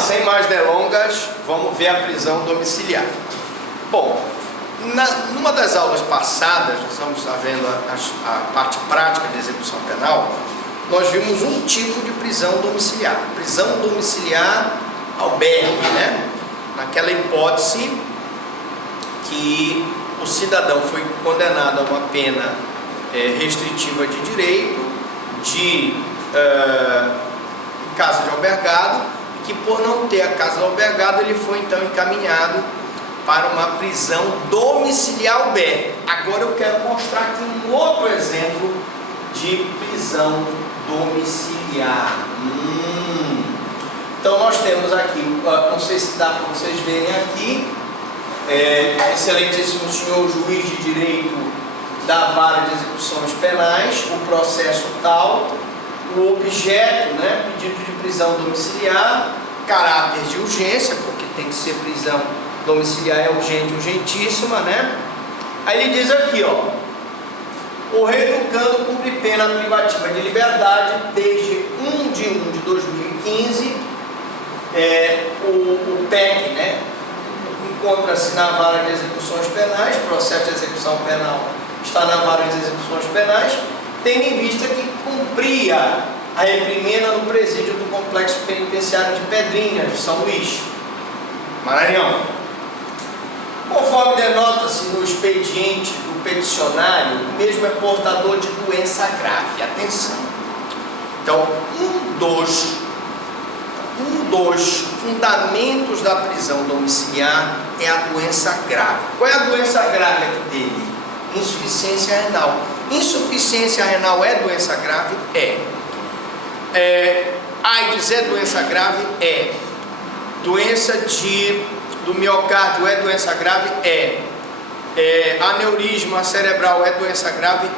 sem mais delongas, vamos ver a prisão domiciliar. Bom, numa das aulas passadas, nós estamos vendo a parte prática de execução penal, nós vimos um tipo de prisão domiciliar. Prisão domiciliar albergue, né? Naquela hipótese que o cidadão foi condenado a uma pena restritiva de direito, de casa de albergado, que por não ter a casa de albergado, ele foi então encaminhado para uma prisão domiciliar albergue. Agora eu quero mostrar aqui um outro exemplo de prisão domiciliar. Então nós temos aqui, não sei se dá para vocês verem aqui, excelentíssimo senhor juiz de direito da vara de execuções penais, o processo tal, o objeto, né, pedido de prisão domiciliar, caráter de urgência, porque tem que ser prisão domiciliar, é urgente, urgentíssima, né? Aí ele diz aqui, ó, o reeducando cumpre pena privativa de liberdade desde 1 de 1 de 2015, o PEC, né, encontra-se na vara de execuções penais, processo de execução penal está na vara de execuções penais, tendo em vista que cumpria a reprimenda no presídio do complexo penitenciário de Pedrinhas, de São Luís, Maranhão. Conforme denota-se no expediente do peticionário, o mesmo é portador de doença grave. Atenção! Então, um dos fundamentos da prisão domiciliar é a doença grave. Qual é a doença grave aqui dele? Insuficiência renal. Insuficiência renal é doença grave? AIDS é doença grave? Doença do miocárdio é doença grave? Aneurisma cerebral é doença grave?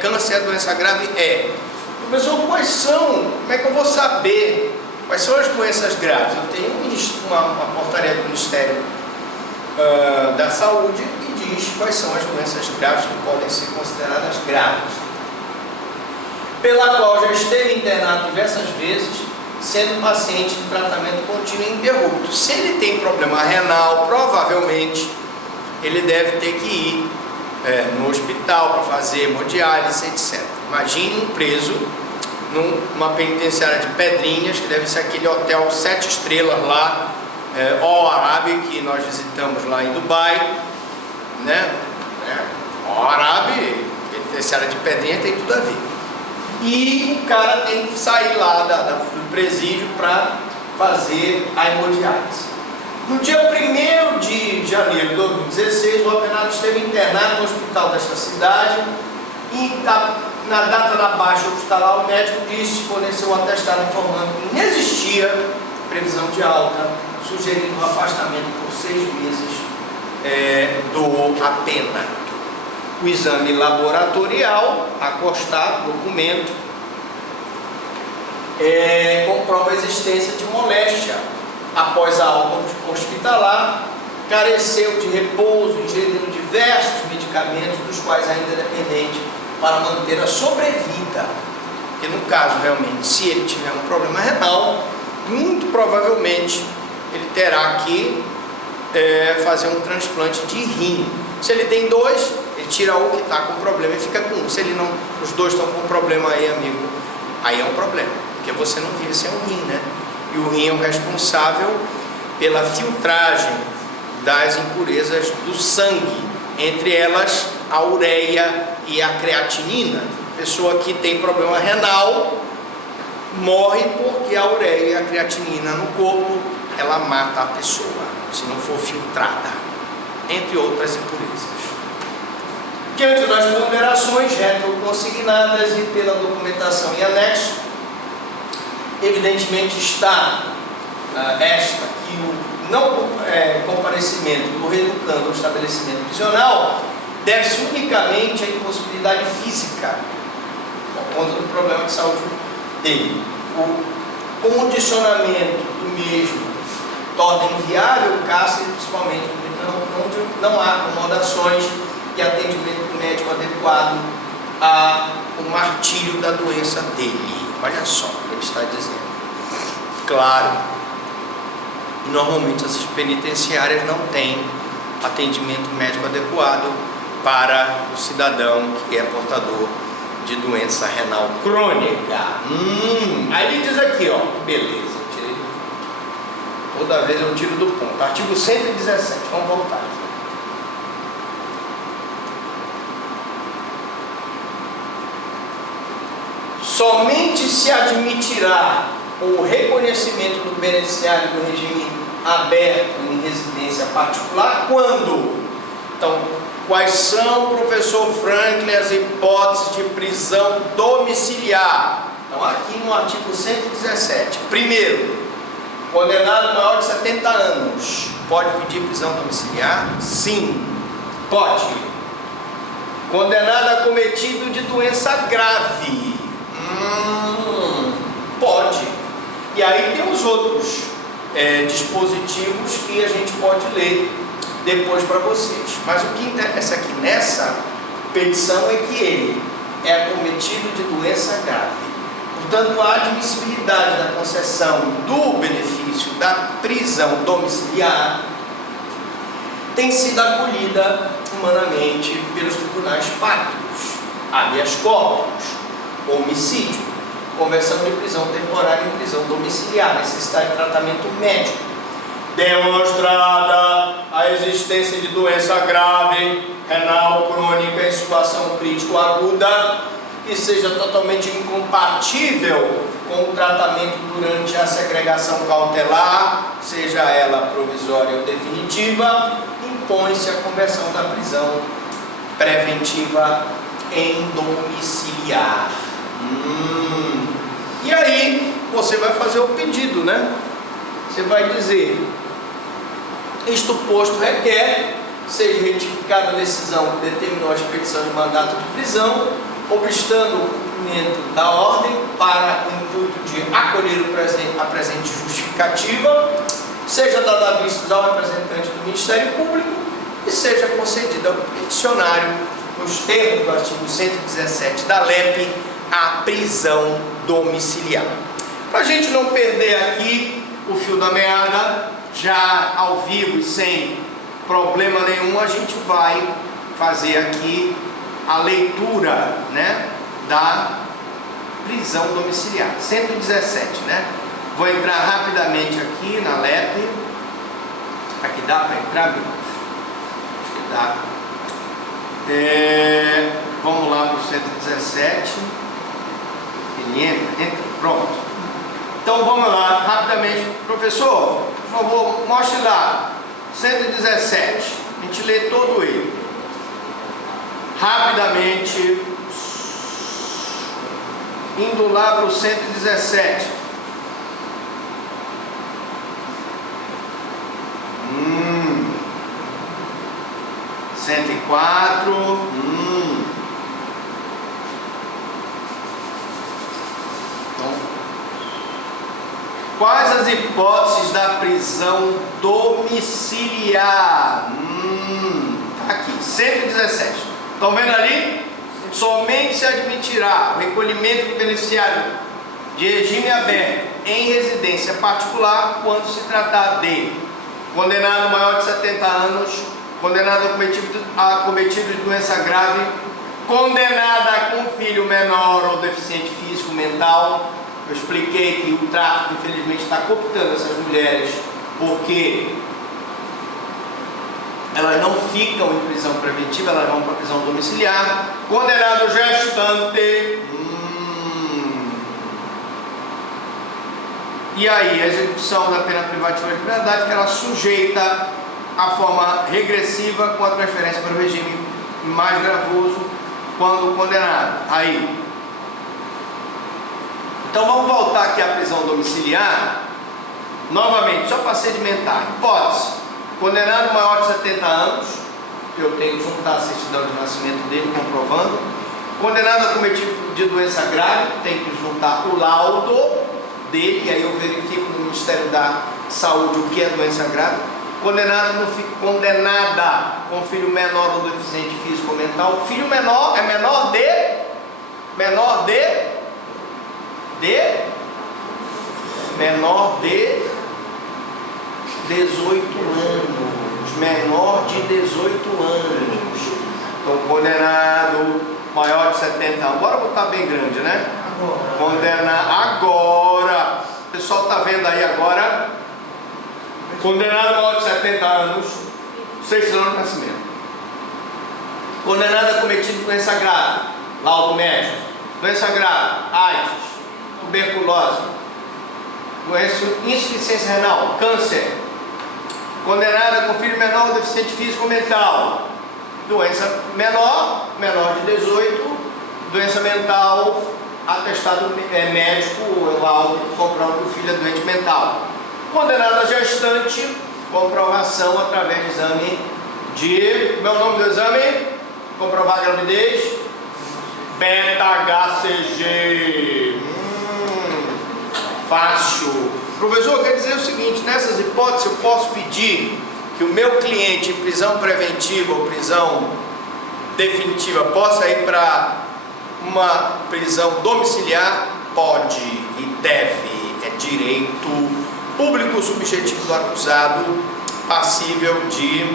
Câncer é doença grave? Professor, quais são? Como é que eu vou saber quais são as doenças graves? Eu tenho uma portaria do Ministério da Saúde que diz quais são as doenças graves que podem ser consideradas graves, pela qual já esteve internado diversas vezes, sendo paciente de tratamento contínuo e ininterrupto. Se ele tem problema renal, provavelmente ele deve ter que ir no hospital para fazer hemodiálise, etc. Imagine um preso numa penitenciária de Pedrinhas, que deve ser aquele hotel 7 estrelas lá, Al Arabi, que nós visitamos lá em Dubai, né? Al Arabi, penitenciária de Pedrinhas, tem tudo a ver. E o cara tem que sair lá do presídio para fazer a hemodiálise. No dia 1º de janeiro de 2016, o apenado esteve internado no hospital desta cidade e na data da baixa hospitalar, o médico forneceu um atestado informando que não existia previsão de alta, sugerindo um afastamento por 6 meses a pena. O exame laboratorial, acostado, documento, comprova a existência de moléstia após a alta hospitalar, careceu de repouso, ingerindo diversos medicamentos, dos quais ainda é dependente para manter a sobrevida. Porque no caso, realmente, se ele tiver um problema renal, muito provavelmente ele terá que fazer um transplante de rim. Se ele tem 2, ele tira o que está com problema e fica com 1. Se ele não, os 2 estão com problema aí, amigo, aí é um problema, porque você não vive sem um rim, né? E o rim é o responsável pela filtragem das impurezas do sangue, entre elas a ureia e a creatinina. Pessoa que tem problema renal morre porque a ureia e a creatinina no corpo, ela mata a pessoa, se não for filtrada, entre outras impurezas. Diante das ponderações retroconsignadas e pela documentação em anexo, evidentemente está que o não comparecimento do reeducando ao estabelecimento prisional deve-se unicamente à impossibilidade física, por conta do problema de saúde dele. O condicionamento do mesmo torna inviável o cárcere, principalmente onde não há acomodações e atendimento médico adequado ao martírio da doença dele. Olha só o que ele está dizendo. Claro, normalmente essas penitenciárias não têm atendimento médico adequado para o cidadão que é portador de doença renal crônica. Aí ele diz aqui, ó, beleza, toda vez eu tiro do ponto. Artigo 117, vamos voltar aqui. Somente se admitirá o reconhecimento do beneficiário do regime aberto em residência particular quando? Então, quais são, professor Franklin, as hipóteses de prisão domiciliar? Então, aqui no artigo 117. Primeiro, condenado maior de 70 anos pode pedir prisão domiciliar? Sim, pode. Condenado acometido de doença grave? Pode. E aí tem os outros dispositivos que a gente pode ler depois para vocês. Mas o que interessa aqui nessa petição é que ele é acometido de doença grave. Portanto, a admissibilidade da concessão do benefício da prisão domiciliar tem sido acolhida humanamente pelos tribunais pátrios, habeas corpus, homicídio, conversão de prisão temporária em prisão domiciliar, necessidade de tratamento médico, demonstrada a existência de doença grave, renal crônica em situação crítico aguda, que seja totalmente incompatível com o tratamento durante a segregação cautelar, seja ela provisória ou definitiva, impõe-se a conversão da prisão preventiva em domiciliar. E aí você vai fazer o pedido, né? Você vai dizer: isto posto requer seja retificada a decisão que determinou a expedição de mandato de prisão, obstando o cumprimento da ordem para o intuito de acolher a presente justificativa, seja dada vistas ao representante do Ministério Público e seja concedida ao peticionário, nos termos do artigo 117 da LEP, a prisão domiciliar. Para a gente não perder aqui o fio da meada, já ao vivo e sem problema nenhum, a gente vai fazer aqui a leitura, né, da prisão domiciliar. 117, né? Vou entrar rapidamente aqui na LEP. Aqui dá para entrar, amigos? Acho que dá. Vamos lá para o 117. Ele entra, pronto. Então vamos lá, rapidamente. Professor, por favor, mostre lá. 117. A gente lê todo ele. Rapidamente. Indo lá para o 117. 104. Então, quais as hipóteses da prisão domiciliar? Tá aqui, 117. Estão vendo ali? Somente se admitirá o recolhimento do beneficiário de regime aberto em residência particular quando se tratar de condenado maior de 70 anos, condenado acometido de doença grave, condenada com filho menor ou deficiente físico mental. Eu expliquei que o tráfico, infelizmente, está cooptando essas mulheres porque elas não ficam em prisão preventiva, elas vão para prisão domiciliar. Condenado gestante. E aí a execução da pena privativa de liberdade ficará sujeita à forma regressiva com a transferência para o regime mais gravoso quando condenado. Aí. Então vamos voltar aqui à prisão domiciliar. Novamente, só para sedimentar. Hipótese. Condenado maior de 70 anos, eu tenho que juntar a certidão de nascimento dele, comprovando. Condenado acometido de doença grave, tenho que juntar o laudo dele, e aí eu verifico no Ministério da Saúde o que é doença grave. Condenada com filho menor ou deficiente físico ou mental. Filho menor é menor de 18 anos, menor de 18 anos. Então, condenado maior de 70 anos. Bora botar bem grande, né? Condenado agora. O pessoal está vendo aí agora. Condenado maior de 70 anos, 6 anos de nascimento. Condenado a cometido doença grave, laudo médico. Doença grave, AIDS, tuberculose, doença, insuficiência renal, câncer. Condenada com filho menor, deficiente físico ou mental. Doença menor, menor de 18, doença mental, atestado médico, laudo, comprova que o filho é doente mental. Condenada gestante, comprovação através de exame de... Meu nome do exame? Comprovar a gravidez? Beta-HCG. Fácil. Professor, quer dizer o seguinte, nessas hipóteses eu posso pedir que o meu cliente em prisão preventiva ou prisão definitiva possa ir para uma prisão domiciliar? Pode e deve, é direito público subjetivo do acusado, passível de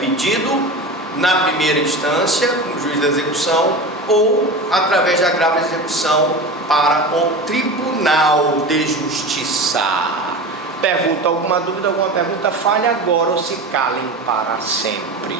pedido na primeira instância, com o juiz da execução, ou através da agravo de execução para o Tribunal de Justiça. Pergunta, alguma dúvida, alguma pergunta? Fale agora ou se calem para sempre.